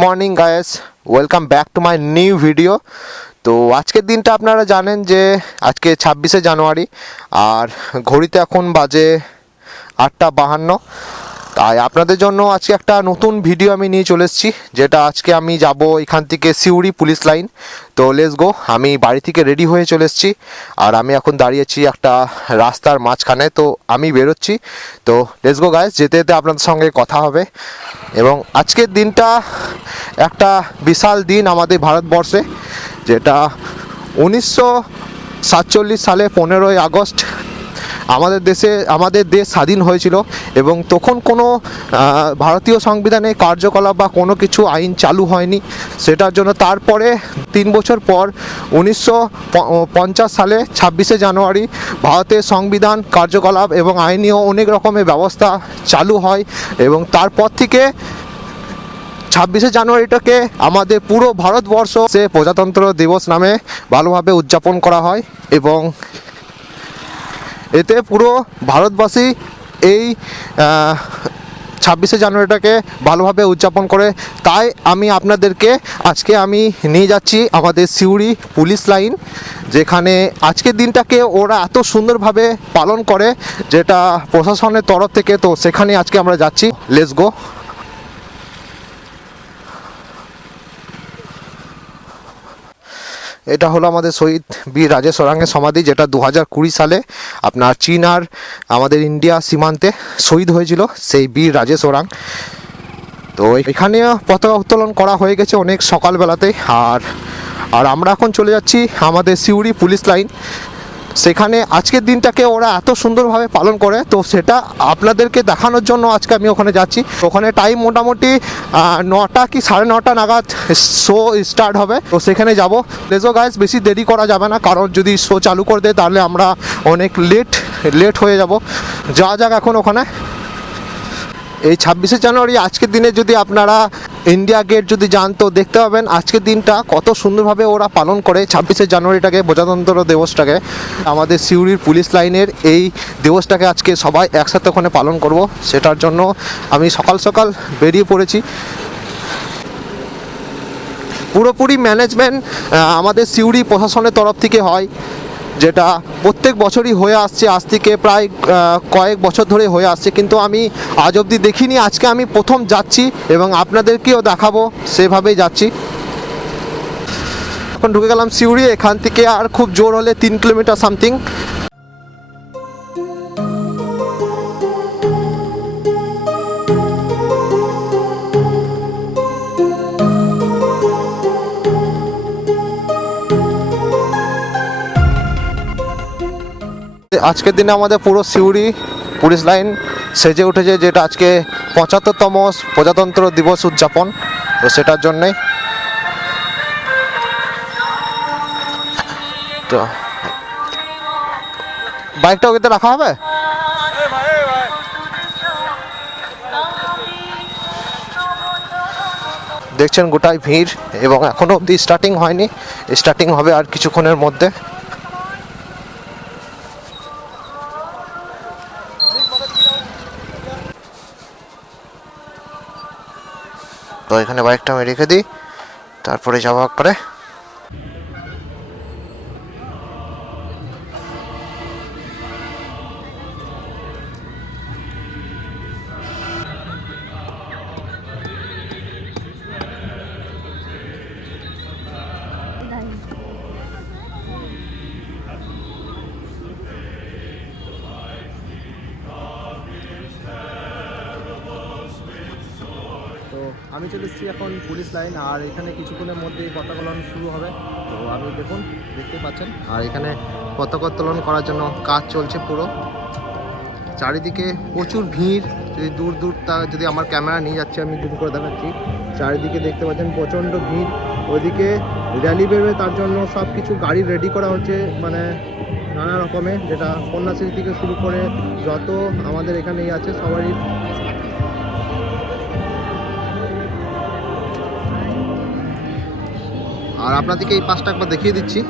Morning guys, welcome back to my new video. তো আজকের দিনটা আপনারা জানেন যে আজকে 26শে জানুয়ারি, আর ঘড়িতে এখন বাজে 8:52। তাই আপনাদের জন্য আজকে একটা নতুন ভিডিও আমি নিয়ে চলে এসেছি, যেটা আজকে আমি যাব এখান থেকে সিউড়ি পুলিশ লাইন। তো লেটস গো। আমি বাড়ি থেকে রেডি হয়ে চলে এসেছি, আর আমি এখন দাঁড়িয়েছি একটা রাস্তার মাঝখানে। তো আমি বেরোচ্ছি। তো লেটস গো গাইস, যেতে যেতে আপনাদের সঙ্গে কথা হবে। এবং আজকের দিনটা একটা বিশাল দিন আমাদের ভারতবর্ষে, যেটা 1947 সালে 15ই আগস্ট আমাদের দেশ স্বাধীন হয়েছিল। এবং তখন কোনো ভারতীয় সংবিধানে কার্যকলাপ বা কোনো কিছু আইন চালু হয়নি। সেটার জন্য তারপরে 3 বছর পর 1950 সালে 26শে জানুয়ারি ভারতের সংবিধান, কার্যকলাপ এবং আইনীয় অনেক রকমের ব্যবস্থা চালু হয়। এবং তারপর থেকে 26শে জানুয়ারিটাকে আমাদের পুরো ভারতবর্ষ সে প্রজাতন্ত্র দিবস নামে ভালোভাবে উদযাপন করা হয়। এবং এতে পুরো ভারতবাসী এই 26শে জানুয়ারিটাকে ভালোভাবে উদযাপন করে। তাই আমি আপনাদেরকে আজকে নিয়ে যাচ্ছি আমাদের সিউড়ি পুলিশ লাইন, যেখানে আজকের দিনটাকে ওরা এত সুন্দরভাবে পালন করে, যেটা প্রশাসনের তরফ থেকে। তো সেখানে আজকে আমরা যাচ্ছি। Let's go. এটা হলো আমাদের শহীদ বীর রাজেশ ওরাংয়ের সমাধি, যেটা 2020 সালে আপনার চীন আর আমাদের ইন্ডিয়া সীমান্তে শহীদ হয়েছিল সেই বীর রাজেশ ওরাং। তো এখানে পতাকা উত্তোলন করা হয়ে গেছে অনেক সকালবেলাতেই। আর আমরা এখন চলে যাচ্ছি আমাদের সিউড়ি পুলিশ লাইন। সেখানে আজকের দিনটাকে ওরা এত সুন্দরভাবে পালন করে, তো সেটা আপনাদেরকে দেখানোর জন্য আজকে আমি ওখানে যাচ্ছি। ওখানে টাইম মোটামুটি 9টা কি 9:30 নাগাদ শো স্টার্ট হবে। তো সেখানে যাব। লেজো গাইস, বেশি দেরি করা যাবে না, কারণ যদি শো চালু করে দেয় তাহলে আমরা অনেক লেট হয়ে যাব। যাওয়া যাক এখন ওখানে। এই 26শে জানুয়ারি আজকের দিনে যদি আপনারা ইন্ডিয়া গেট যদি যান, তো দেখতে পাবেন আজকের দিনটা কত সুন্দরভাবে ওরা পালন করে 26শে জানুয়ারিটাকে, প্রজাতন্ত্র দিবসটাকে। আমাদের সিউড়ির পুলিশ লাইনের এই দিবসটাকে আজকে সবাই একসাথে ওখানে পালন করব। সেটার জন্য আমি সকাল সকাল বেরিয়ে পড়েছি। পুরোপুরি ম্যানেজমেন্ট আমাদের সিউড়ি প্রশাসনের তরফ থেকে হয়, যেটা প্রত্যেক বছরই হয়ে আসছে। আজ থেকে প্রায় কয়েক বছর ধরে হয়ে আসছে, কিন্তু আমি আজ অবধি দেখিনি। আজকে আমি প্রথম যাচ্ছি এবং আপনাদেরকেও দেখাবো, সেভাবেই যাচ্ছি। এখন ঢুকে গেলাম সিউড়ি। এখান থেকে আর খুব জোর হলে 3 কিলোমিটার সামথিং। আজকের দিনে আমাদের পুরো সিউড়ি পুলিশ লাইন সেজে উঠেছে, যেটা আজকে 75তম প্রজাতন্ত্র দিবস উদযাপন। তো সেটার জন্যে তো বাইকটা ওকে রাখা হবে। দেখছেন গোটাই ভিড়, এবং এখনো অবধি স্টার্টিং হয়নি। স্টার্টিং হবে আর কিছুক্ষণের মধ্যে। তো এখানে বাইকটা আমি রেখে দিই, তারপরে যাওয়া করে। তো আমি চলে এসেছি এখন পুলিশ লাইন, আর এখানে কিছুক্ষণের মধ্যেই পতাকা উত্তোলন শুরু হবে। তো আমি দেখতে পাচ্ছেন, আর এখানে পতাকা উত্তোলন করার জন্য কাজ চলছে পুরো। চারিদিকে প্রচুর ভিড়। যদি দূর যদি আমার ক্যামেরা নিয়ে যাচ্ছে, আমি জুম করে দেখাচ্ছি। চারিদিকে দেখতে পাচ্ছেন প্রচণ্ড ভিড়। ওইদিকে র্যালি বেরোবে, তার জন্য সব কিছু গাড়ি রেডি করা হচ্ছে, মানে নানা রকমের, যেটা কন্যাশ্রী থেকে শুরু করে যত আমাদের এখানেই আছে সবারই। আর আপনাদেরকে এই পাশটা একবার দেখিয়ে দিচ্ছি।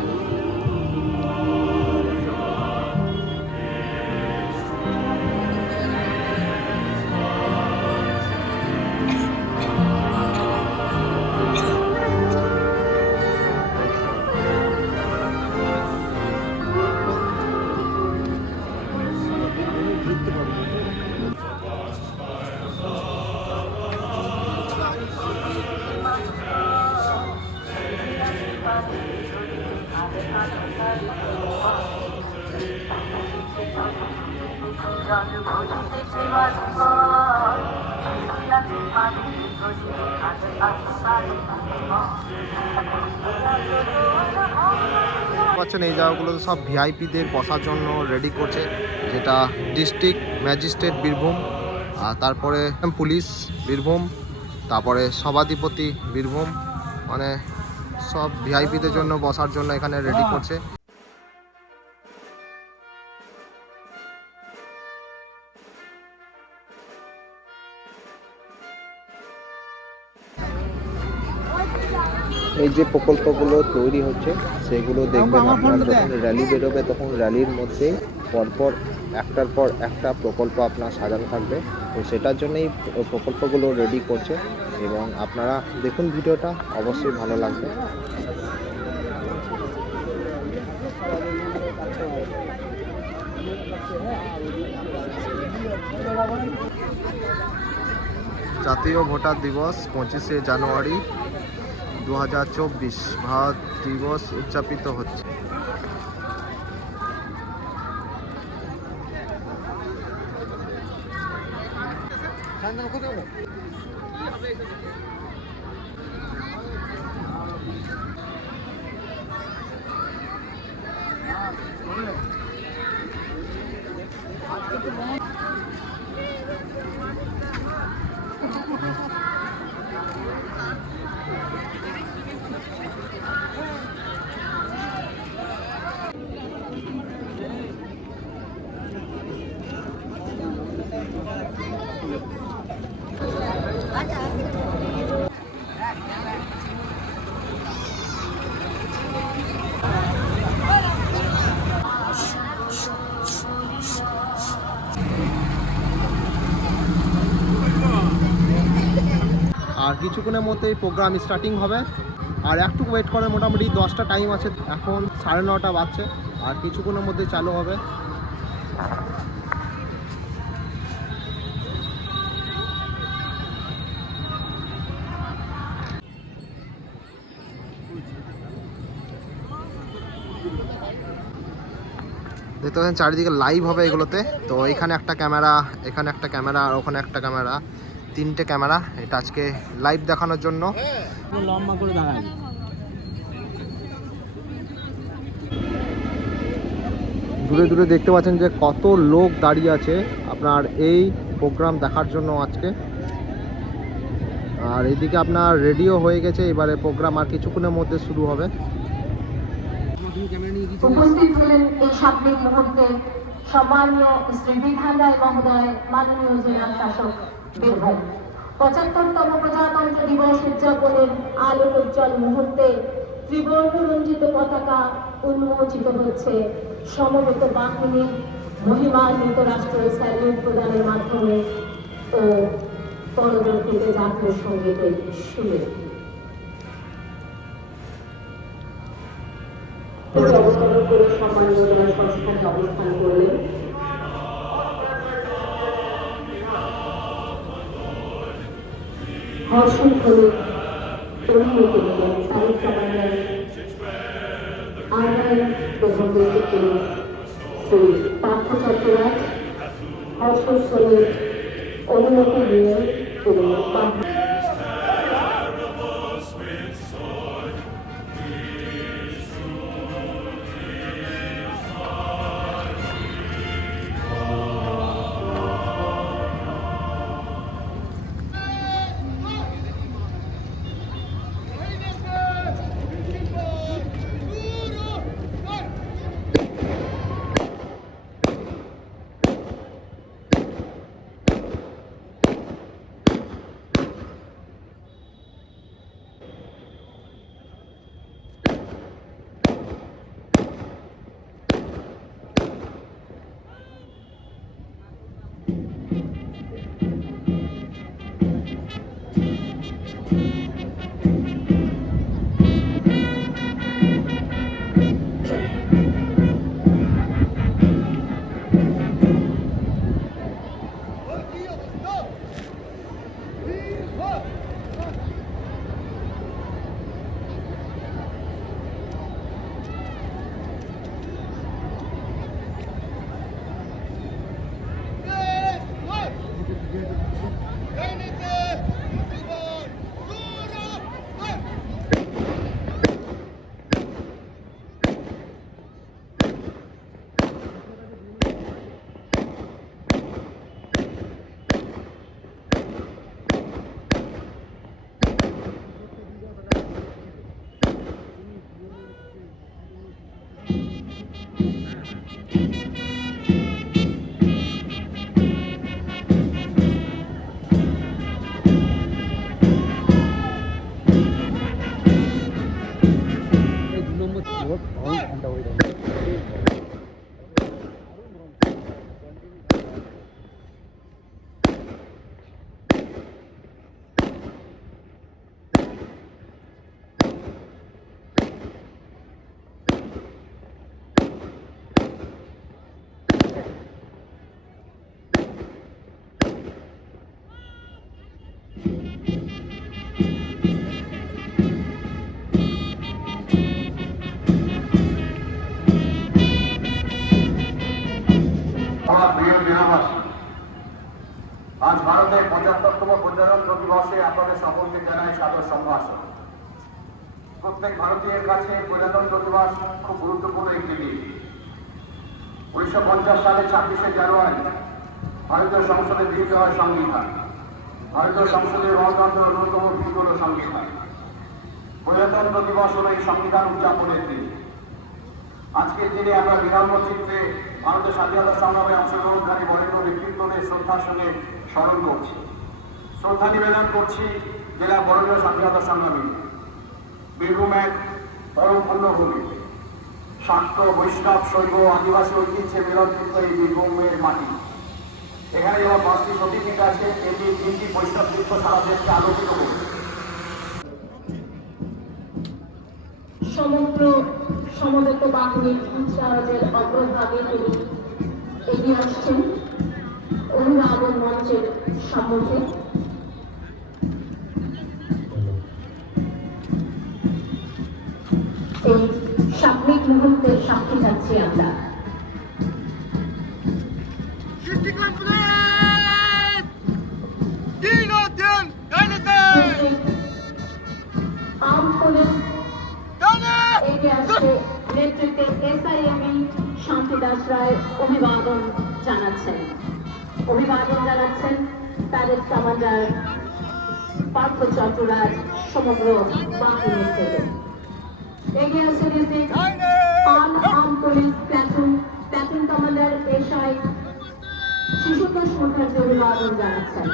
পাচ্ছেন এই জায়গাগুলো সব ভিআইপিদের বসার জন্য রেডি করছে, যেটা ডিস্ট্রিক্ট ম্যাজিস্ট্রেট বীরভূম, আর তারপরে পুলিশ বীরভূম, তারপরে সভাধিপতি বীরভূম, মানে সব ভিআইপিদের জন্য বসার জন্য এখানে রেডি করছে। এই যে প্রকল্পগুলো তৈরি হচ্ছে সেগুলো দেখবেন আপনার যখন র্যালি বেরোবে তখন র্যালির মধ্যে পরপর একটার পর একটা প্রকল্প আপনার সাজানো থাকবে। তো সেটার জন্যই প্রকল্পগুলো রেডি করছে এবং আপনারা দেখুন ভিডিওটা, অবশ্যই ভালো লাগবে। জাতীয় ভোটার দিবস 25শে জানুয়ারি 2024 ভারত দিবস উদযাপিত হচ্ছে। আর কিছুক্ষণের মধ্যেই প্রোগ্রাম স্টার্টিং হবে, আর একটু ওয়েট করে, মোটামুটি 10টা টাইম আছে, এখন 9:30 বাজছে, আর কিছুক্ষণের মধ্যেই চালু হবে। দেখতে পাচ্ছেন চারিদিকে লাইভ হবে এগুলোতে। তো এখানে একটা ক্যামেরা, এখানে একটা ক্যামেরা, আর ওখানে একটা ক্যামেরা, 3টে ক্যামেরা। এটা আজকে লাইভ দেখানোর জন্য। লম্বা করে দাঁড়ায় দূরে দূরে দেখতে পাচ্ছেন যে কত লোক দাঁড়িয়ে আছে আপনার এই প্রোগ্রাম দেখার জন্য আজকে। আর এইদিকে আপনার রেডিও হয়ে গেছে, এবারে প্রোগ্রাম আর কিছুক্ষণের মধ্যে শুরু হবে। উপস্থিত হলেন এই সাম্প্রিক মুহূর্তে সম্মানীয় শ্রী বিধান রায় মহোদয়, মাননীয় জেলা শাসক বীরভূম। 75তম প্রজাতন্ত্র দিবস উদযাপনের আলোকোজ্জ্বল মুহূর্তে ত্রিবর্ণ রঞ্জিত পতাকা উন্মোচিত হচ্ছে। সমবেত বাহিনীর মহিমান্বিত রাষ্ট্রীয় স্যালুট প্রদানের মাধ্যমে ও পরবর্তীতে জাতীয় সঙ্গীতের সুরে অবস্থান করে সম্মানীয় জেলা সংস্থাকে অবস্থান করলেন। হর্ষণ করে পরিণত নিলেন সাবেক কমান্ডার আর্মাইন প্রথম ডিস্ট্রিক্ট শ্রী পার্থ চট্টরাজ। হর্ষণ করে অনুমতি নিয়ে তিনি প্রজাতন্ত্র দিবসে আপনাদের সকলকে জানাই সাদর সম্ভাষণ। প্রত্যেক ভারতীয়ের কাছে প্রজাতন্ত্র দিবস খুব গুরুত্বপূর্ণ একটি দিন। 1950 সালে 26শে জানুয়ারি ভারতীয় সংসদে গৃহীত হয় সংবিধান। ভারতীয় সংসদের গণতন্ত্রের অন্যতম ভিত্তি হল সংবিধান। প্রজাতন্ত্র দিবস হল এই সংবিধান উদযাপনের দিন। আজকের দিনে আমরা বিনম্র চিত্রে ভারতের স্বাধীনতা সংগ্রামে অংশগ্রহণকারী বরেণ্য ব্যক্তিত্বদের শ্রদ্ধার সঙ্গে স্মরণ করছি। শ্রদ্ধা নিবেদন করছি জেলা বরেণ্য স্বাধীনতা সংগ্রামী। বীরভূম এক পরম পুণ্যভূমি। শাক্ত, বৈষ্ণব, শৈব, আদিবাসী ঐতিহ্যে মিলনযুক্ত এই বীরভূমের মাটি। এখানে যেমন 5টি সতীপীঠ আছে, এটি 3টি বৈষ্ণব তীর্থ সারা দেশকে আলোকিত করবে। সমগ্র সমবেত বাহিনীর কুচকাওয়াজের অগ্রভাগে তিনি এগিয়ে আসছেন অভিবাদন মঞ্চের সম্মুখে। এই সাময়িক মুহূর্তের সাক্ষী থাকছি আমরা। আর্মড পুলিশ এগিয়ে আসছে নেতৃত্বে এসআইএমই শান্তিদাস রায় অভিবাদন জানাচ্ছেন। অভিবাদন জানাচ্ছেন প্যারেড কমান্ডার পার্থ চট্টরাজ সমগ্র বাহিনীর থেকে। এগিয়ে আসছে district armed police platoon commander SI Shishutosh Mukherjee অভিবাদন জানাচ্ছেন।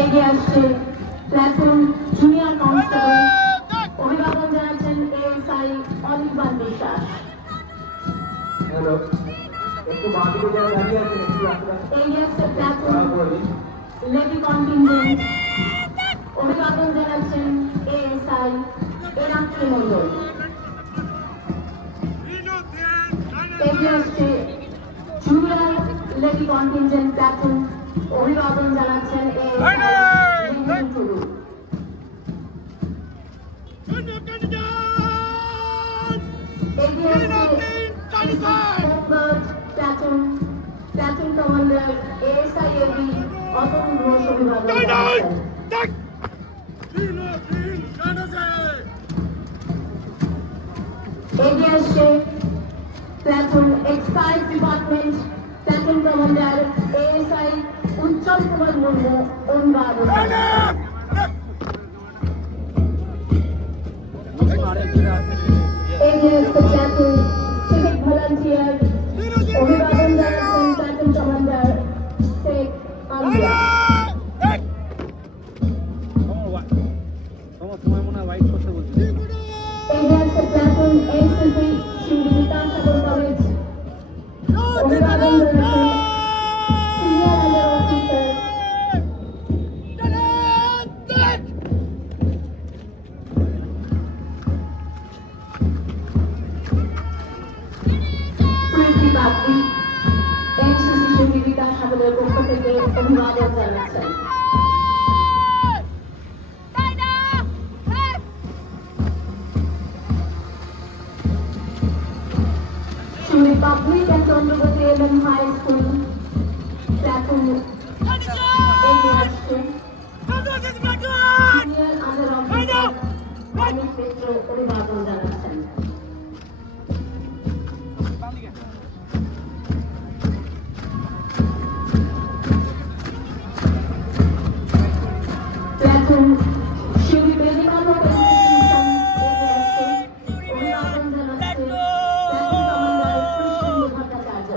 এগিয়ে আসছে প্ল্যাটুন জুনিয়র কনস্টেবল অভিবাদন জানাচ্ছেন এএসআই অনির্বাণ বিশ্বাস। এগিয়ে আসছে প্ল্যাটুন লেডি কন্টিনজেন্ট অভিবাদন জানাচ্ছেন এএসআই এনাক্ষী মণ্ডল। এগিয়ে আসছে জুনিয়র লেডি কন্টিনজেন্ট প্ল্যাটুন অভিবাদন জানাচ্ছেন এএসআই টুডু। এগিয়ে আসছে প্ল্যাটুন কমান্ডার এএসআই এবি অতন ঘোষ অভিবাদন জানাচ্ছেন। এগিয়ে আসছে platoon excise department platoon commander ASI Ujjwal Kumar Murmu অভিবাদন জানাচ্ছেন। এগিয়ে আসছে প্ল্যাটুন সিভিক ভলান্টিয়ার অভিবাদন জানাচ্ছেন প্ল্যাটুন কমান্ডার শেখ আমিয়া। এগিয়ে আসছে platoon NCC Siuri Vidyasagar college অভিবাদন জানাচ্ছেন senior under officer Priti Bagdi NCC Siuri বিদ্যাসাগরের পক্ষ থেকে অভিবাদন জানাচ্ছেন। Siuri public and Chandrabati LM high school platoon এগিয়ে আসছে senior under officer Amit Mitra অভিবাদন জানাচ্ছেন। প্ল্যাটুন শিউরি বেদিবান্ধব ইনস্টিটিউশন এগিয়ে আসছে অভিবাদন জানাচ্ছে প্ল্যাটুন কমান্ডার কৃষ্ণেন্দু ভট্টাচার্য।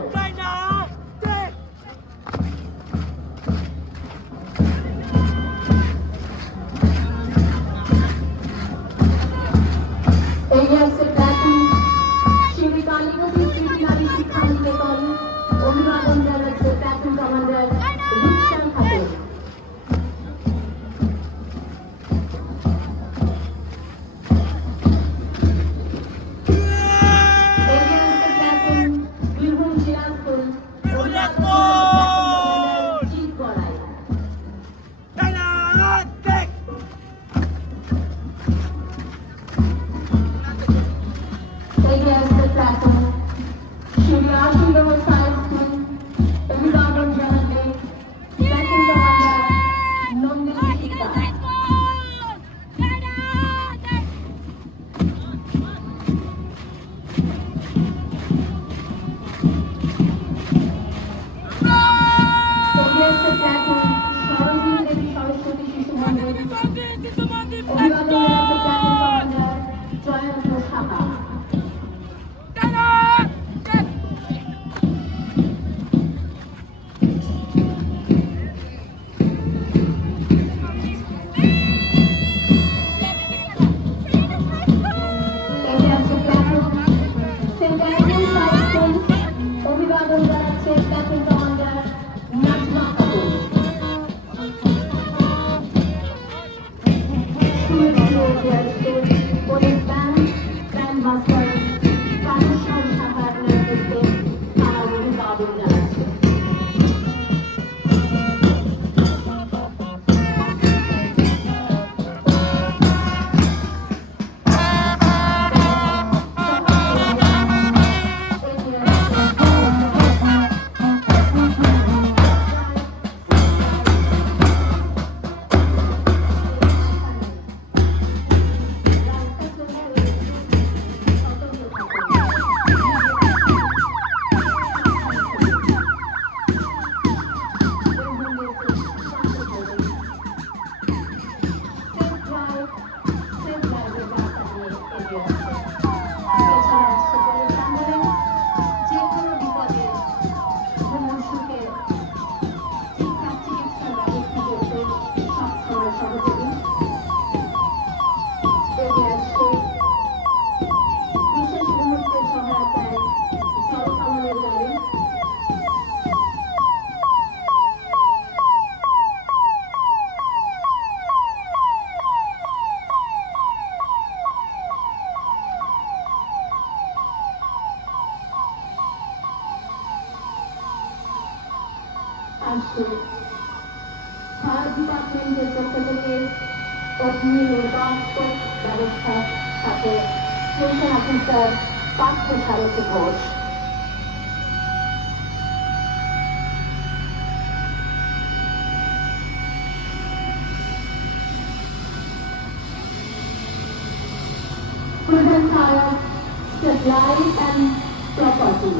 এগিয়ে আসছে ডিপার্টমেন্টের পক্ষ থেকে অগ্নি নির্বাপক ব্যবস্থার সাথে station officer Partha Sarathi Ghosh. Prudent Tire, Supply and Property.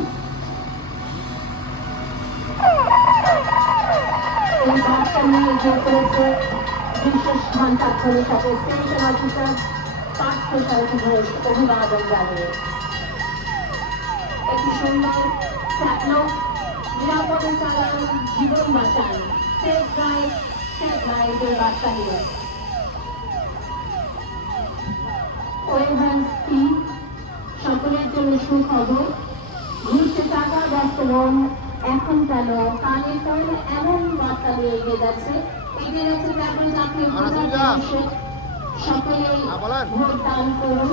এই বার্তা নিয়ে এগিয়ে চলেছে বিশেষ ঘণ্টাক্ষরের সাথে স্টেশন অফিসার পার্থ সারথী ঘোষ অভিবাদন জানিয়ে একটি সুন্দর স্বপ্ন, নিরাপদে চালান, জীবন বাঁচান, সেফ লাইফের বার্তা নিয়ে সকলের জন্য সুখবর। ঘুরছে টাকার বাস্তবন, এখন কেন কানে কানে এমন বার্তা নিয়ে এগিয়ে যাচ্ছে তারপরে চাকরি সকলে ভোট দান করুন।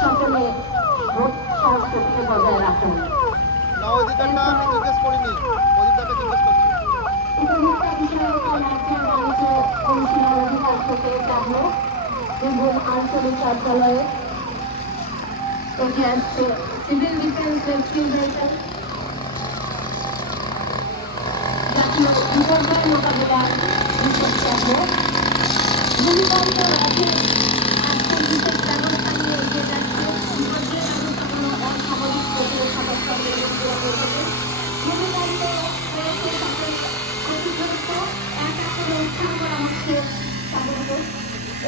সকলে ভোট সংস্কৃতি বজায় রাখুন। আঞ্চলিক কার্যালয়ে এটি আসছে সিভিল ডিফেন্স রেস্কিউ ভেহিকল, জাতীয় বিপর্যয় মোকাবিলার ভূমিকম্প রাজ্যে আজকের বিশেষ ব্যবস্থা নিয়ে এগিয়ে যাচ্ছে বিপর্যয় ব্যবস্থাপনা অসামরিক প্রতিরক্ষা দপ্তরের ভূমিকম্প রয়েছে তাকে ক্ষতিগ্রস্ত এক এক করে উদ্ধার করা হচ্ছে তাদেরকে।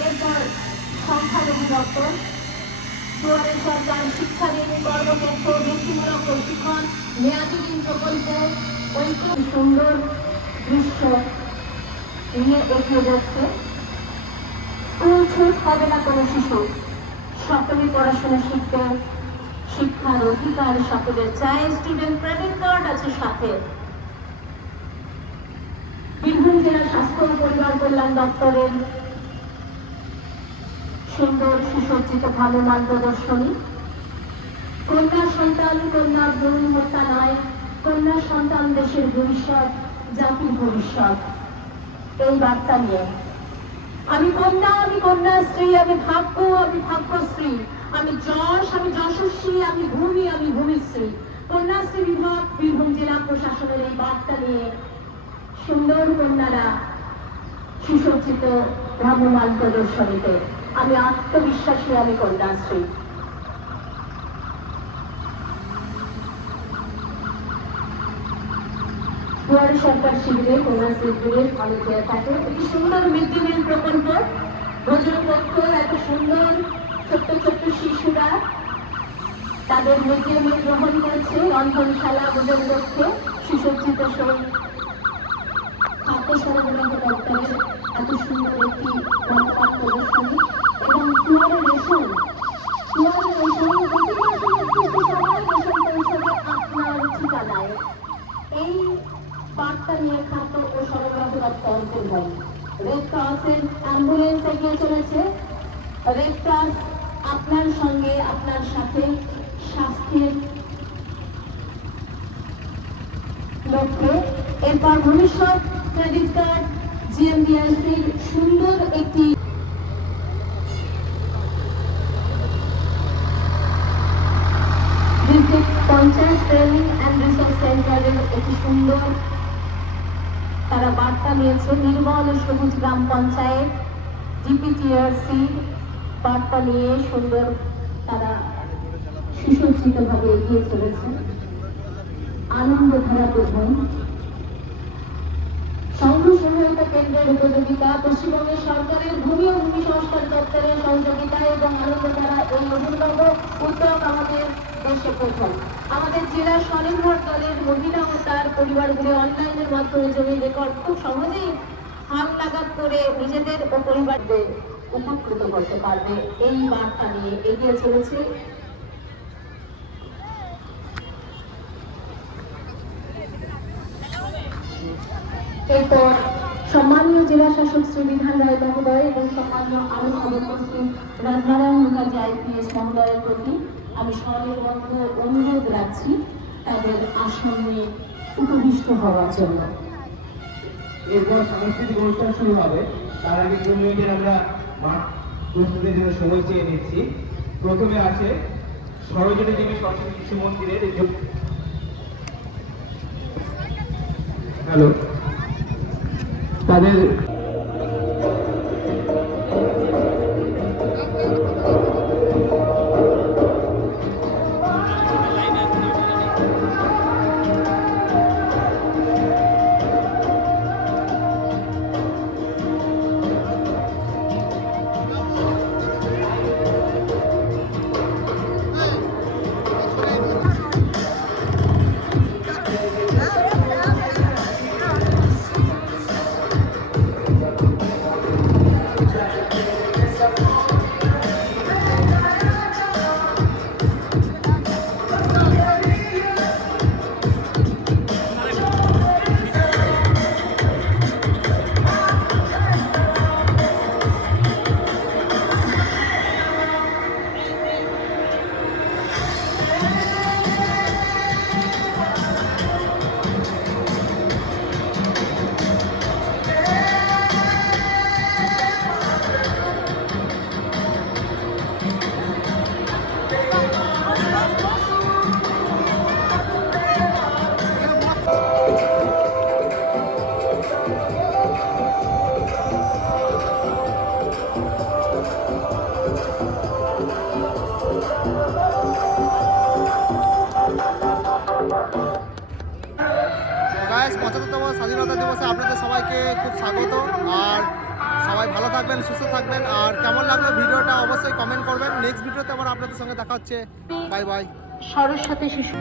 এরপর সংখ্যালঘু দপ্তর, দুয়ারে সরকার, শিক্ষাঋণ, কর্মক্ষেত্র, বৃত্তিমূলক প্রশিক্ষণ, মেয়াদীন প্রকল্প, ঐক্য সুন্দর দৃশ্য নিয়ে এগিয়ে যাচ্ছে। স্কুল ছুট হবে না কোনো শিশু, সকলে পড়াশোনা শিখতে, শিক্ষার অধিকার সকলের চায়। স্টুডেন্ট ক্রেডিট কার্ড আছে সাথে। বীরভূম জেলা স্বাস্থ্য ও পরিবার কল্যাণ দপ্তরের সুন্দর সুসজ্জিত ভ্রাম্যমাণ প্রদর্শনী। কন্যা সন্তান, কন্যা ভ্রূণ হত্যা নয়, কন্যা সন্তান দেশের ভবিষ্যৎ, জাতির ভবিষ্যৎ। এই বার্তা নিয়ে আমি কন্যাশ্রী, আমি ভাগ্যশ্রী, আমি যশ, আমি যশস্বী, আমি ভূমিশ্রী। কন্যাশ্রী বিভাগ বীরভূম জেলা প্রশাসনের এই বার্তা নিয়ে সুন্দর কন্যারা সুসজ্জিত ভ্রাম্যমাণ প্রদর্শনীতে। আমি আত্মবিশ্বাসী, আমি কন্যাশ্রী। দুয়ারে সরকার শিবিরে কন্যাশ্রী শিবিরের অনেক দেওয়া থাকে। একটি সুন্দর মিড ডে মিল প্রকল্প, ভোজনপক্ষ, এত সুন্দর ছোট্ট ছোট্ট শিশুরা তাদের মিড ডে মিল গ্রহণ করছে। রন্ধনশালা ভোজন করছে সুসজ্জিত সেই খাদ্য সরবরাহ দপ্তরের এত সুন্দর একটি ভ্রাম্যমাণ প্রদর্শনী। এবং দুয়ারে রেশন আপনার ঠিকানায় এই বার্তা নিয়ে খাদ্য ও সরবরাহ দপ্তর অন্তর্ভুক্ত। রেড ক্রসের অ্যাম্বুলেন্স এগিয়ে চলেছে। রেড ক্রস আপনার সঙ্গে, আপনার সাথে স্বাস্থ্যের লক্ষ্যে। এরপর ভবিষ্যৎ ক্রেডিট কার্ড, জিএমডিআরসির সুন্দর একটি পঞ্চায়েত ট্রেনিং অ্যান্ড রিসোর্স সেন্টারের একটি সুন্দর তারা বার্তা নিয়েছে। নির্মল সবুজ গ্রাম পঞ্চায়েত, ডিপিটিআরসি বার্তা নিয়ে সুন্দর তারা সুসজ্জিত ভাবে এগিয়ে চলেছে। আনন্দধারা প্রধান সংঘ সহায়তা কেন্দ্রের উপযোগিতা, পশ্চিমবঙ্গের সরকারের ভূমি ও ভূমি সংস্কার দপ্তরের সহযোগিতা এবং আনন্দধারা এই অভিনব উদ্যোগ আমাদের দেশে প্রথম। আমাদের জেলা স্বনির্ভর দলের মহিলা ও তার পরিবারগুলি অনলাইনের মাধ্যমে জমি রেকর্ড খুব সহজেই হাত লাগাত করে নিজেদের ও পরিবারদের উপকৃত করতে পারবে। এই বার্তা নিয়ে এগিয়ে চলেছে এরপর সম্মানীয় জেলা শাসক শ্রী বিধান রায় মহোদয় এবং সম্মানীয় আরো উপস্থিত রাজনারায়ণ মুখার্জি আইপিএস মহোদয়ের প্রতি আমি সনির্বন্ধ অনুরোধ রাখছি তাদের আসনে উপবিষ্ট হওয়ার জন্য। এরপর সাংস্কৃতিক অনুষ্ঠান শুরু হবে। তার আগে 2 মিনিটের আমরা মাঠ প্রস্তুতির জন্য সময় চেয়ে নিচ্ছি। প্রথমে আছে সরোজিনী দেবী সরস্বতী শিশু মন্দিরের হ্যালো তাদের গাইস 75তম স্বাধীনতা দিবসে আপনাদের সবাইকে খুব স্বাগত। আর সবাই ভালো থাকবেন, সুস্থ থাকবেন। আর কেমন লাগলো ভিডিওটা অবশ্যই কমেন্ট করবেন। নেক্সট ভিডিওতে আবার আপনাদের সঙ্গে দেখা হচ্ছে। Bye bye. সরস্বতী শিশু